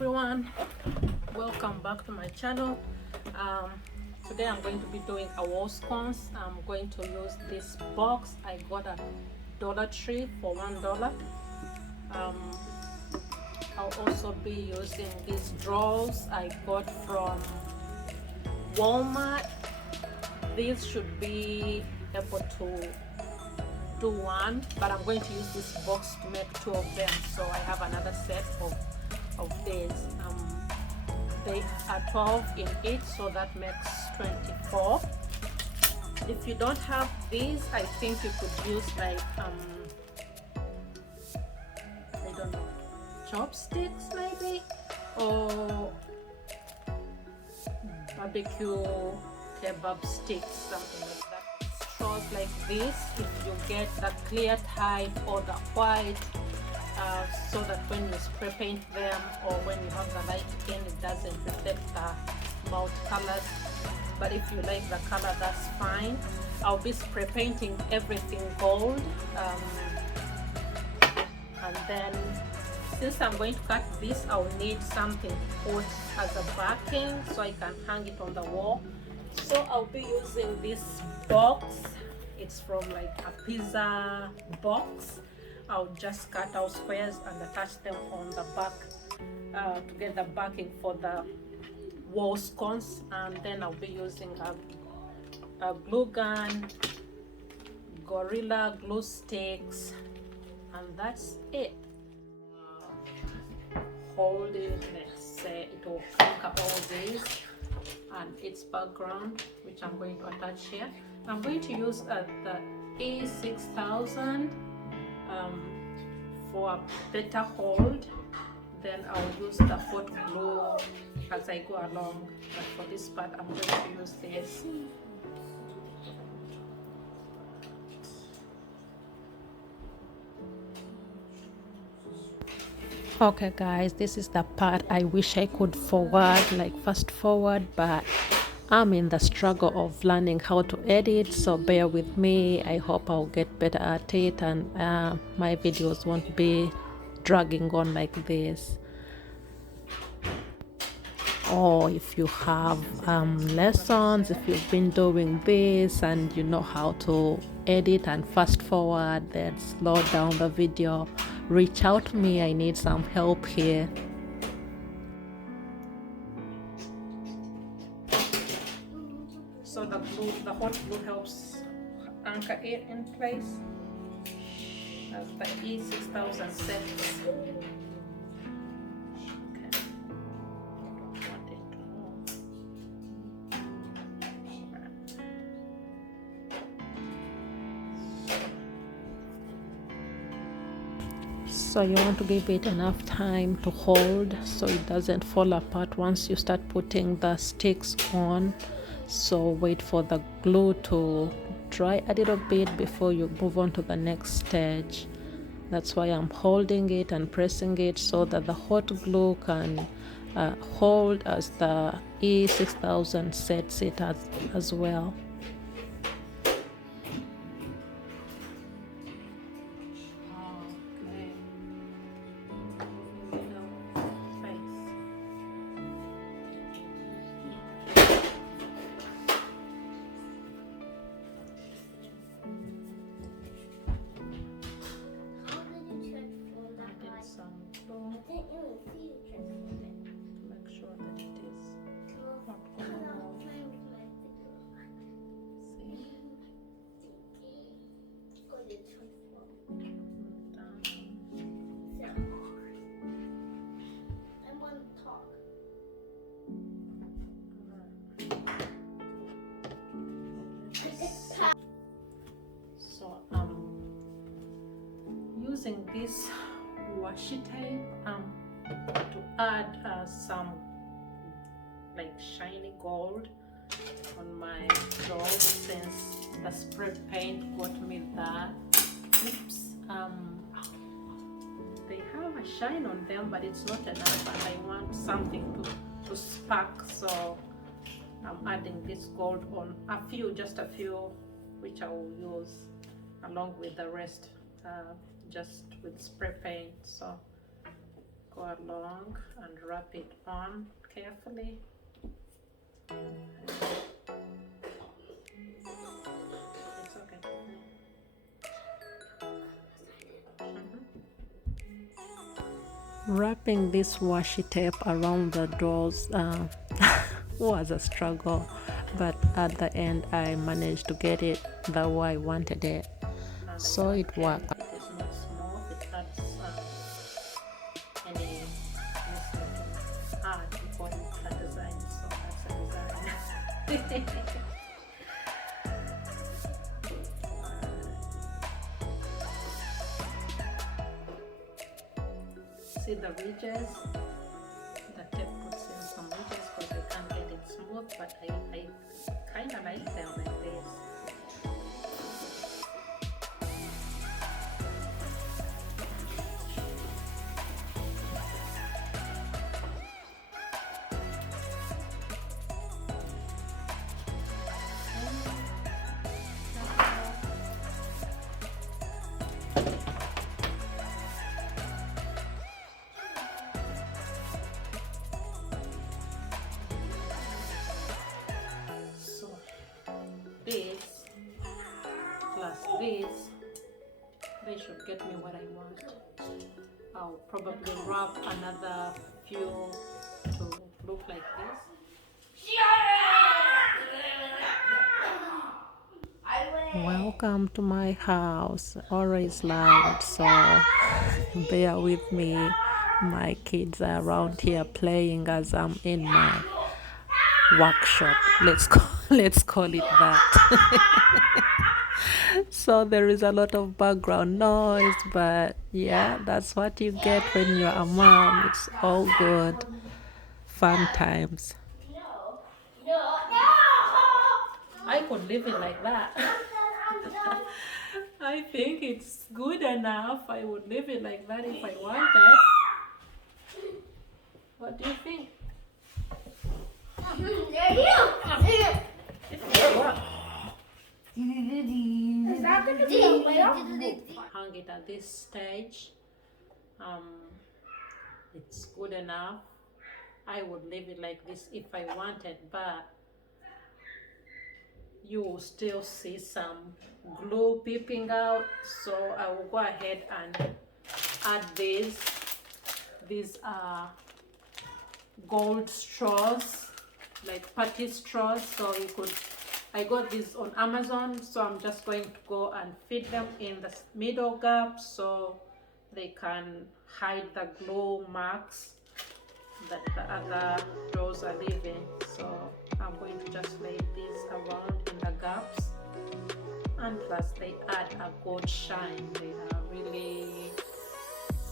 everyone, welcome back to my channel. Today I'm going to be doing a wall sconce. I'm going to use this box I got at Dollar Tree for $1. I'll also be using these drawers I got from Walmart. These should be able to do one, but I'm going to use this box to make two of them, so I have another set of these. They are 12 in each, so that makes 24. If you don't have these, I think you could use like I don't know, chopsticks maybe, or barbecue kebab sticks, something like that. Straws like this, if you get the clear type or the white, so that when you spray paint them or when you have the light in, it doesn't reflect the multicolors. But if you like the color, that's fine. I'll be spray painting everything gold, and then since I'm going to cut this, I'll need something to put as a backing so I can hang it on the wall. So I'll be using this box. It's from like a pizza box. I'll just cut out squares and attach them on the back to get the backing for the wall sconce. And then I'll be using a glue gun, Gorilla glue sticks, and that's it. Hold it, let's say it will anchor all these and its background, which I'm going to attach here. I'm going to use the E6000 for a better hold. Then I'll use the hot glue as I go along, but for this part I'm going to use this. Okay guys, this is the part I wish I could fast forward, but I'm in the struggle of learning how to edit, so bear with me. I hope I'll get better at it, and my videos won't be dragging on like this. Or if you have lessons, if you've been doing this and you know how to edit and fast forward, then slow down the video, reach out to me. I need some help here. So the hot glue helps anchor it in place, as the E6000 sets. So you want to give it enough time to hold so it doesn't fall apart once you start putting the sticks on. So wait for the glue to dry a little bit before you move on to the next stage. That's why I'm holding it and pressing it so that the hot glue can hold as the E6000 sets it as well. So I'm using this washi tape to add some like shiny gold on my doll, since the spray paint got me that. Oops. They have a shine on them, but it's not enough, and I want something to spark, so I'm adding this gold on just a few, which I will use along with the rest, just with spray paint. So go along and wrap it on carefully. It's okay. Wrapping this washi tape around the doors was a struggle, but at the end I managed to get it the way I wanted it, so it worked. It is not small, it adds any art according to the design, so that's a design. See the ridges? The tape puts in some ridges because they can't get it smooth, but I kind of like them like this. This plus this, they should get me what I want. I'll probably wrap another few to look like this. Welcome to my house. Always loud, so bear with me. My kids are around here playing as I'm in my workshop. Let's call it that. So there is a lot of background noise, but yeah, that's what you get when you're a mom. It's all good. Fun times. I could leave it like that. I think it's good enough. I would leave it like that if I wanted. What do you think? Hang it at this stage. It's good enough. I would leave it like this if I wanted, but you will still see some glue peeping out, so I will go ahead and add these. These are gold straws, like party straws, so you could, I got these on Amazon, so I'm just going to go and fit them in the middle gap so they can hide the glue marks that the other straws are leaving. So I'm going to just lay these around in the gaps, and plus they add a gold shine. They are really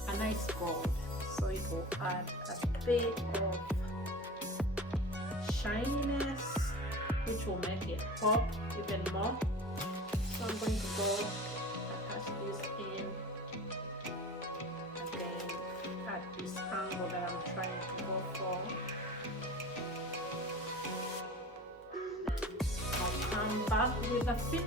a nice gold, so it will add a bit of shininess, which will make it pop even more. So I'm going to go attach this in again at this angle that I'm trying to go for. I'll come back with a fit.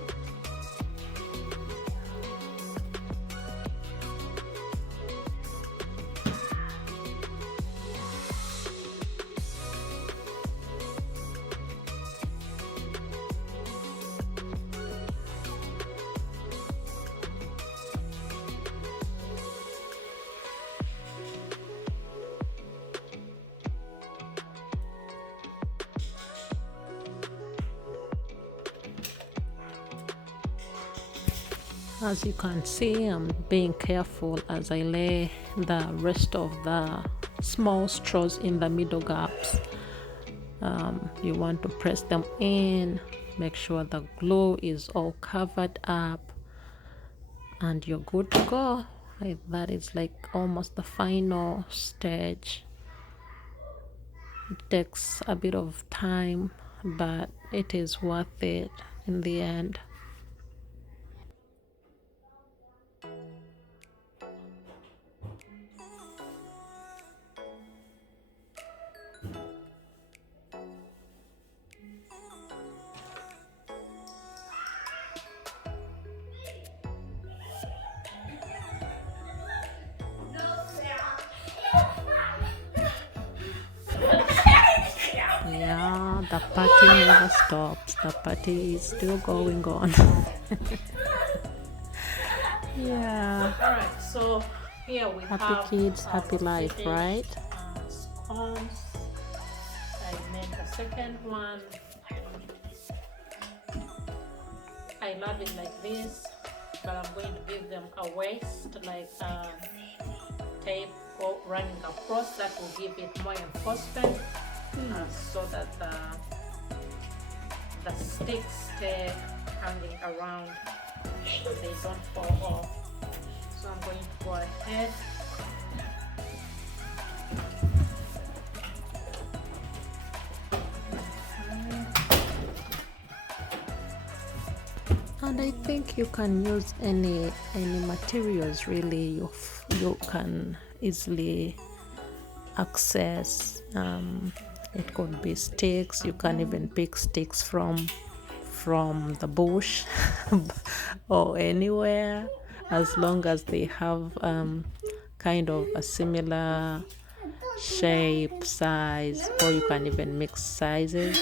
As you can see, I'm being careful as I lay the rest of the small straws in the middle gaps. You want to press them in, make sure the glue is all covered up, and you're good to go. That is like almost the final stage. It takes a bit of time, but it is worth it in the end. the party never stops. The party is still going on. Yeah. All right, so here we Happy have kids, happy our life, finished, right? Scones. I make a second one. I love it like this, but I'm going to give them a waist, like tape running across. That will give it more enforcement, so that the sticks stay hanging around so they don't fall off. So I'm going to go ahead. And I think you can use any materials really you can easily access. It could be sticks. You can even pick sticks from the bush or anywhere, as long as they have kind of a similar shape, size, or you can even mix sizes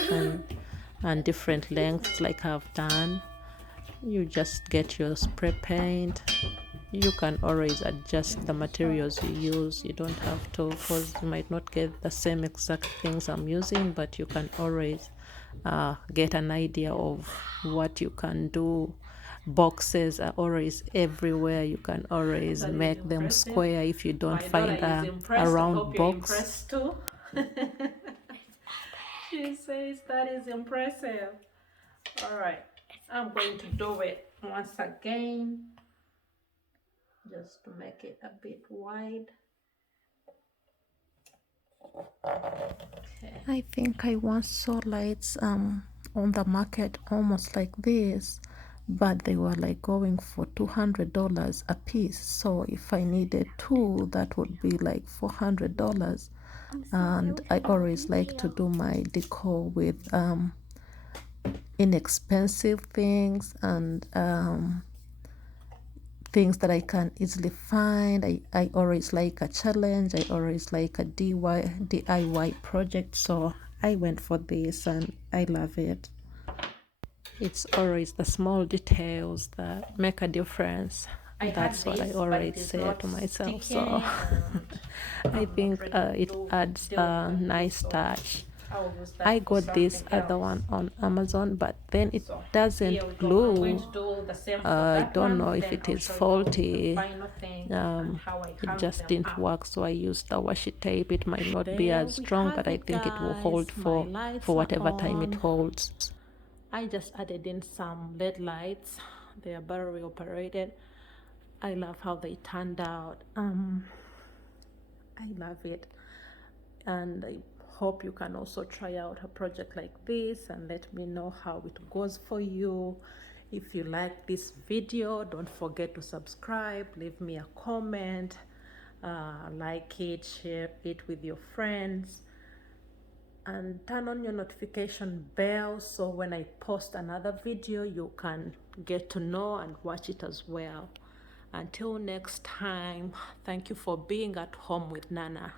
and different lengths like I've done. You just get your spray paint. You can always adjust the materials you use. You don't have to, because you might not get the same exact things I'm using, but you can always get an idea of what you can do. Boxes are always everywhere. You can always make them square if you don't find a round box. Too. She says that is impressive. All right, I'm going to do it once again, just to make it a bit wide. Okay. I think I once saw lights on the market almost like this, but they were like going for $200 a piece. So if I needed two, that would be like $400. And I always like to do my decor with inexpensive things and things that I can easily find. I always like a challenge. I always like a DIY project. So I went for this and I love it. It's always the small details that make a difference. That's what I always say to myself. So I think it adds a nice touch. I got this other one on Amazon, but then it doesn't glue. I don't know if it is faulty. It just didn't work, so I used the washi tape. It might not be as strong, but I think it will hold for whatever time it holds. I just added in some LED lights. They are battery operated. I love how they turned out. I love it, and I hope you can also try out a project like this and let me know how it goes for you. If you like this video, don't forget to subscribe, leave me a comment, like it, share it with your friends, and turn on your notification bell so when I post another video you can get to know and watch it as well. Until next time, thank you for being at home with Nana.